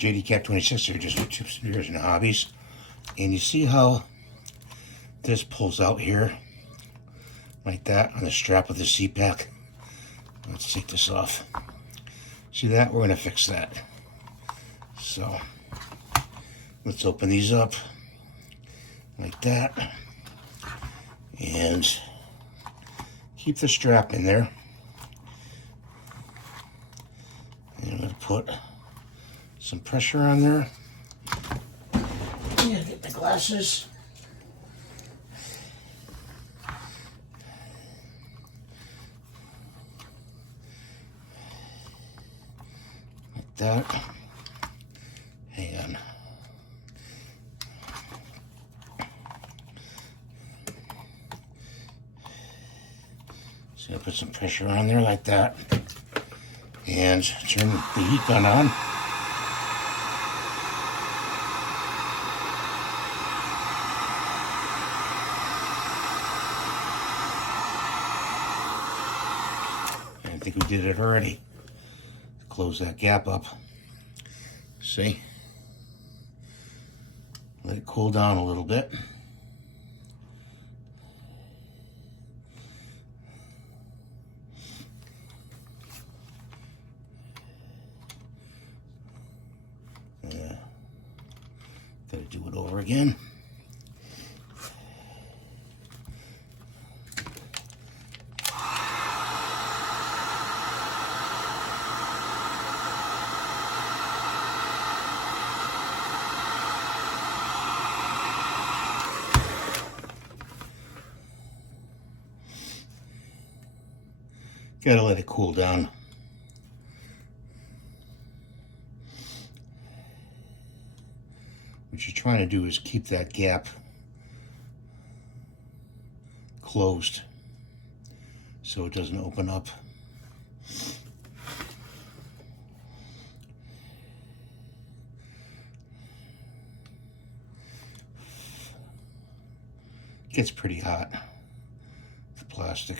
JD Cat 26 are just tips, spears, and hobbies. And you see how this pulls out here like that on the strap of the cpap. Let's take this off. See that? We're going to fix that. So let's open these up like that and keep the strap in there. And I'm going to put some pressure on there. And get my glasses. Like that. Hang on. So I put some pressure on there like that. And turn the heat gun on. I think we did it already. Close that gap up. See? Let it cool down a little bit. Gotta do it over again. Gotta let it cool down. What you're trying to do is keep that gap closed so it doesn't open up. It gets pretty hot, the plastic.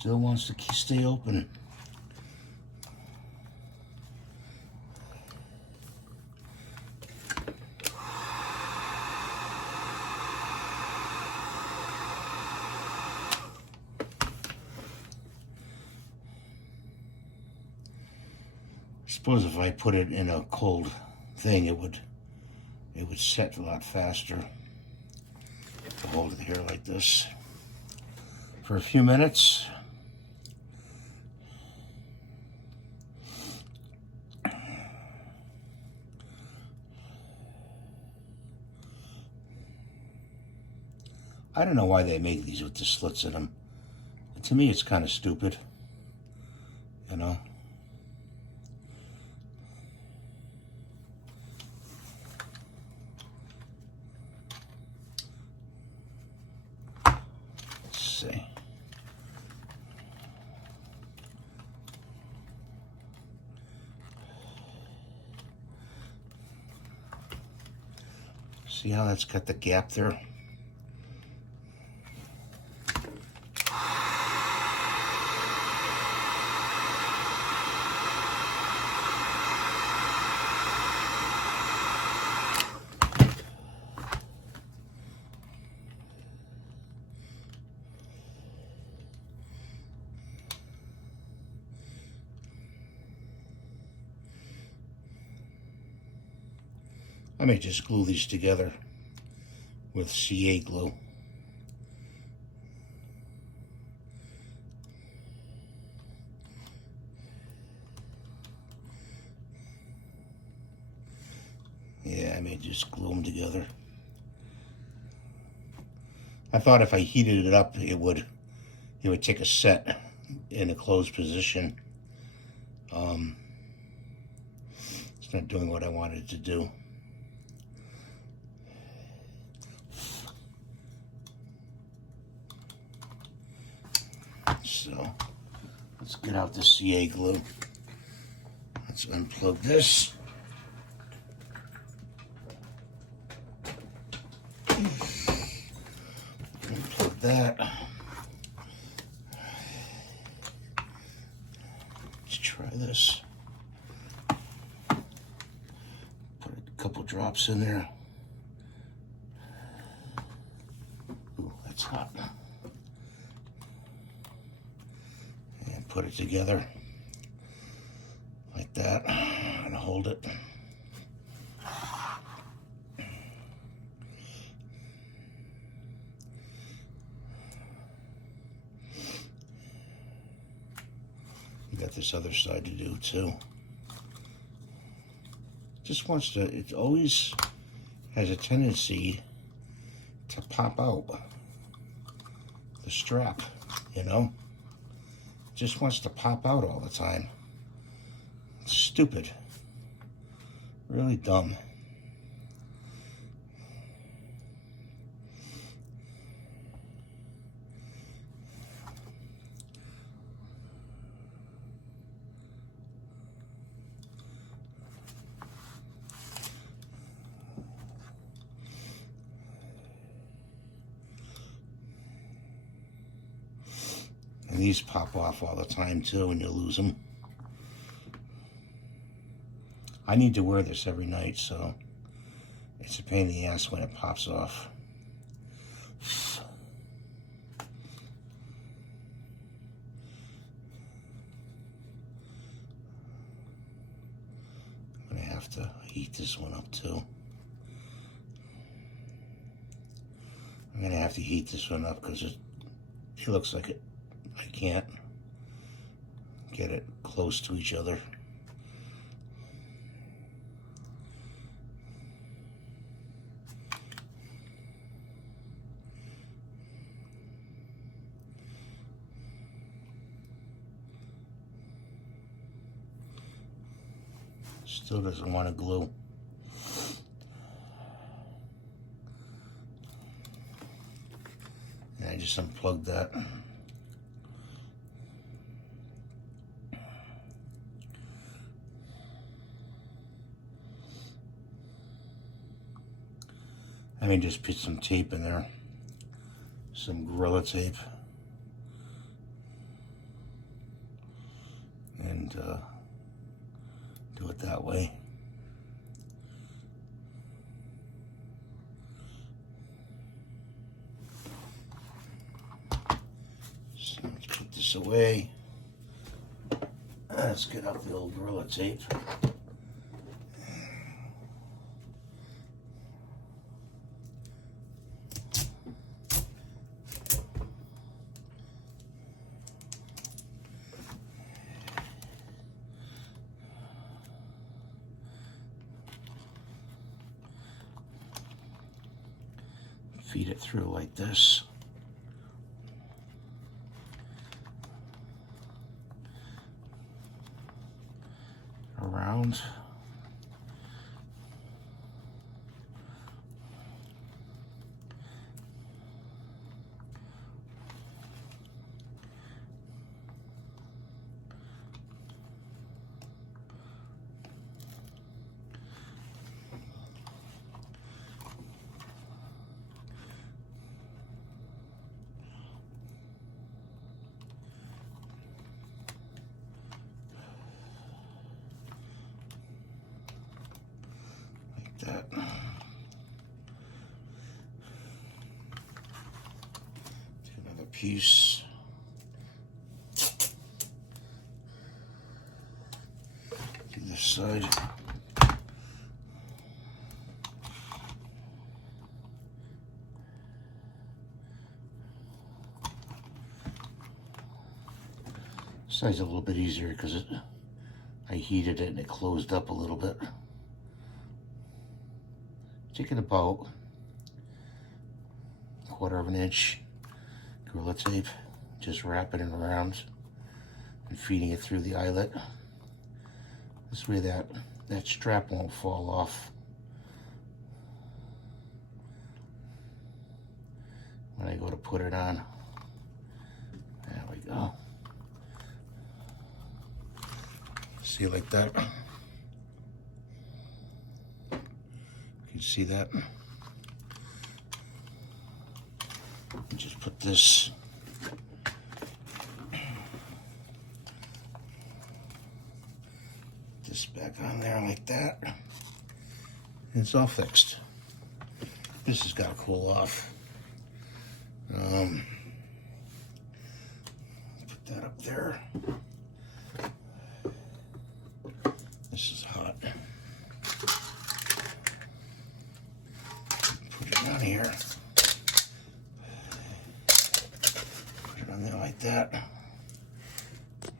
Still wants to stay open. I suppose if I put it in a cold thing, it would set a lot faster. To hold it here like this for a few minutes. I don't know why they made these with the slits in them. To me, it's kind of stupid, you know. Let's see. See how that's got the gap there? I may just glue these together with CA glue. Yeah, I may just glue them together. I thought if I heated it up, it would take a set in a closed position. It's not doing what I wanted it to do. So let's get out the CA glue. Let's unplug this. like that. Let's try this. Put a couple drops in there. Ooh, that's hot. And put it together like that. I'm gonna hold it. Got this other side to do too. Just wants to, it always has a tendency to pop out the strap, you know? Just wants to pop out all the time. It's stupid. Really dumb. And these pop off all the time too when you lose them. I need to wear this every night, so it's a pain in the ass when it pops off. I'm gonna have to heat this one up too. I'm gonna have to heat this one up because it looks like it. I can't get it close to each other. Still doesn't want to glue. And I just unplugged that. I may just put some tape in there, some Gorilla tape, and do it that way. So let's put this away. Let's get out the old Gorilla tape. Feed it through like this. Around. That. Do another piece. Do this side. This side's a little bit easier because I heated it and it closed up a little bit. Taking about 1/4 of an inch Gorilla tape, just wrapping it around and feeding it through the eyelet. This way that strap won't fall off when I go to put it on. There we go. See, like that. You see that? Just put this back on there like that. And it's all fixed. This has got to cool off. Put that up there. This is hot. Put it on here. Put it on there like that.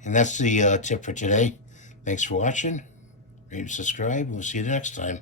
And that's the tip for today. Thanks for watching. Rate and subscribe. We'll see you next time.